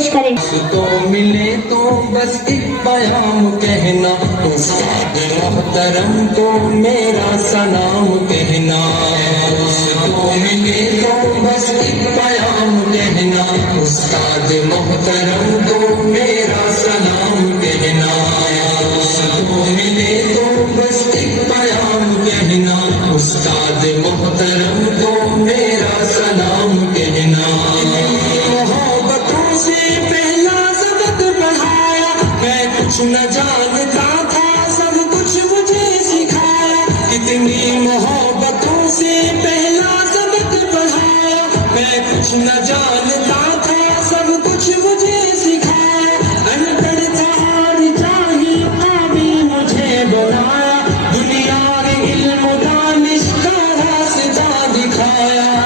پیش کریں۔ تو ملے تو بس ایک پیام کہنا، استاد محترم کو میرا سلام کہنا۔ تو ملے تو بس ایک پیام کہنا، استاد محترم کو میرا سلام کہنا۔ تو ملے تو بس ایک پیام کہنا، استاد محترم کو میرا سلام کہنا۔ محبتوں سے پہلا سبق پڑھایا، میں کچھ نہ جانتا تھا، سب کچھ مجھے سکھایا۔ کتنی محبتوں سے پہلا سبق پڑھایا، میں کچھ نہ جانتا تھا، سب کچھ مجھے سکھایا۔ ان پڑھ تھا اور جاہل قابل مجھے بنایا، دنیا کے علم و دانش کا راستہ دکھایا۔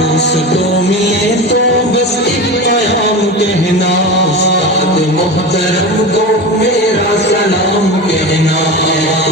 دوستوں ملے تو بس ایک پیام کہنا، استاد محترم کو میرا سلام کہنا۔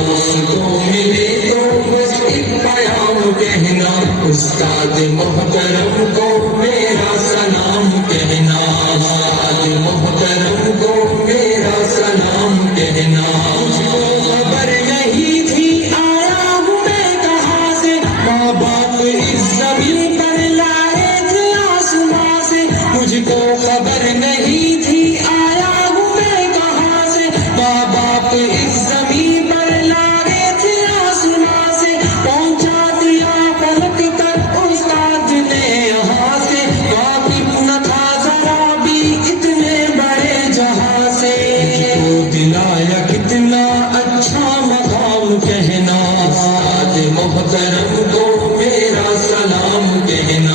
دوستوں ملے تو بس ایک پیام کہنا، استاد محترم کو میرا سلام کہنا۔ استاد محترم کو میرا سلام کہنا۔ مجھ کو خبر نہیں تھی آیا ہوں میں کہاں سے، ماں باپ اس زمین پر لائے تھے آسماں سے۔ مجھ کو خبر نہیں تھی آیا ہوں میں کہاں سے، ماں باپ اس زمین پر لائے تھے آسماں سے۔ پہنچا دیا فلک تک استاد نے یہاں سے، واقف نہ تھا ذرا بھی اتنے بڑے جہاں سے۔ تو دلایا کتنا اچھا مقام کہنا، استاد محترم کو میرا سلام کہنا۔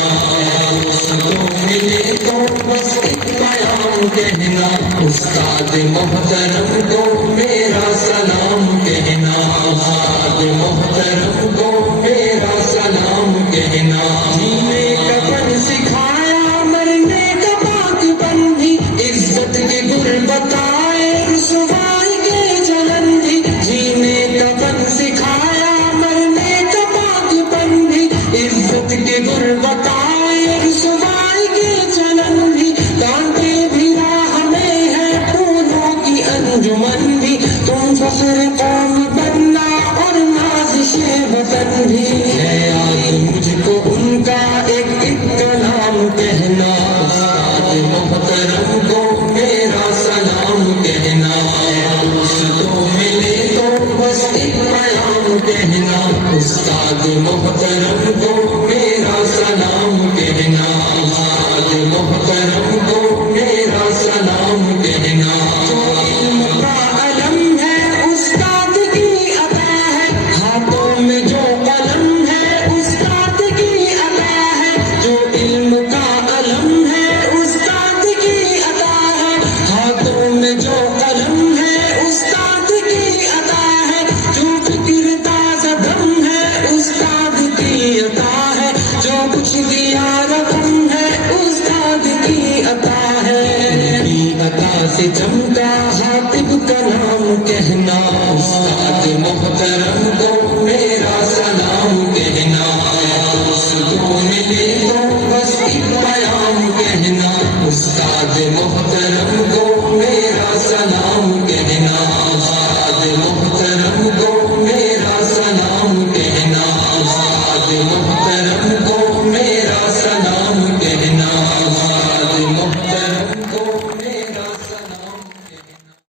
تو ملے تو بس ایک پیام کہنا، استاد محترم کو میرا سلام کہنا۔ استاد محترم کو میرا سلام کہنا۔ جینے کا فن سکھایا، مرنے کا پاک بندی، عزت کے گر بتائے، رسوائی کے جلن دی۔ جینے کا فن سکھایا، مرنے کا پاک بندی، عزت کے گر بتائے، رسوائی کے جلن دی۔ کانٹے بھی راہ میں ہے پھولوں کی انجمن بھی، تم فخر قوم بننا اور نازش وطن بھی۔ ہے یاد مجھ کو ان کا ایک ایک کلام کہنا، استاد محترم کو میرا سلام کہنا۔ دوستوں ملے تو بس ایک پیام کہنا، استاد محترم کو میرا سلام کہنا۔ استاد محترم کو میرا سلام کہنا۔ جو علم کا علم ہے استاد کی عطا ہے، ہاتھوں میں جو قلم ہے استاد کی عطا ہے۔ جو علم کا علم ہے استاد کی عطا ہے، ہاتھوں میں جو قلم ہے استاد کی عطا ہے۔ جو فکر تازہ دم ہے استاد کی عطا ہے، جو کچھ دیا رقم ہے استاد کی عطا ہے۔ کی عطا سے چمکا حاطب کا نام کہنا، استاد محترم کو میرا سلام کہنا۔ دوستوں ملے تو بس ایک پیام کہنا، استاد محترم